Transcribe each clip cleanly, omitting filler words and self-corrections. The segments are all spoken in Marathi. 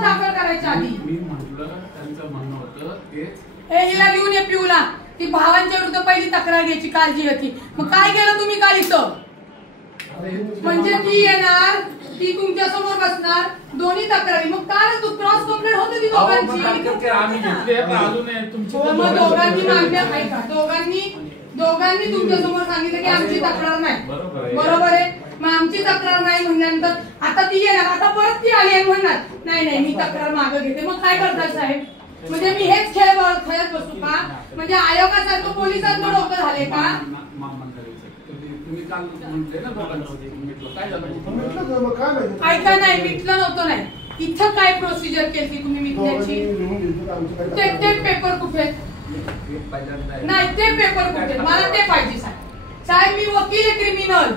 गुन्हा दाखल करायच्या आधी मी म्हटलं त्यांचं म्हणणं होतं तेच हे हिला घेऊन ये पिऊला ती भावांच्या विरुद्ध पहिली तक्रार घ्यायची काळजी होती मग काय केलं तुम्ही काल इथं म्हणजे ती येणार ती तुमच्या समोर बसणार दोन्ही तक्रारी मग काय तू क्रॉस कंप्लेंट होते ती दोघांची आम्ही घेतले पण अजून मग दोघांनी मागण्या ऐका दोघांनी तुमच्या समोर सांगितलं की आमची तक्रार नाही बरोबर आहे मग आमची तक्रार नाही म्हणल्यानंतर आता ती येणार आता परत ती आली आणि म्हणणार नाही नाही मी तक्रार मागे घेते मग काय करतात साहेब म्हणजे मी हेच खेळत बसू का म्हणजे आयोगासारखं पोलिसांचं डोकं झाले का तुम्ही काल म्हटले ना काय झालं ऐका नाही मिटलं नव्हतं नाही इथं काय प्रोसिजर केली तुम्ही मिटण्याची ते पेपर कुठे नाही ते पेपर कुठे मला ते पाहिजे साहेब मी वकील आहे क्रिमिनल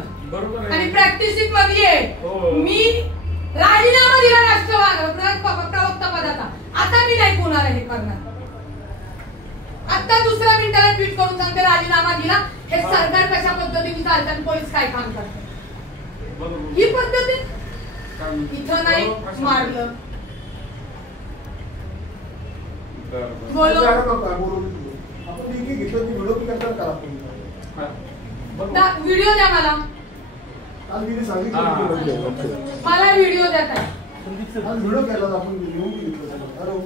आणि प्रॅक्टिसिंग मध्ये आहे मी राजीनामा दिला प्रवक्ता पदाचा आता मी नाही कोणाला हे करणार आता दुसऱ्या मिनिटाला ट्विट करून सांगते राजीनामा दिला हे सरकार कशा पद्धतीने चालतात पोलीस काय काम करतात ही पद्धत इथं नाही मारलं व्हिडिओ द्या मला व्हिडिओ द्या काय व्हिडिओ केला आपण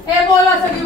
हे बोला सगळी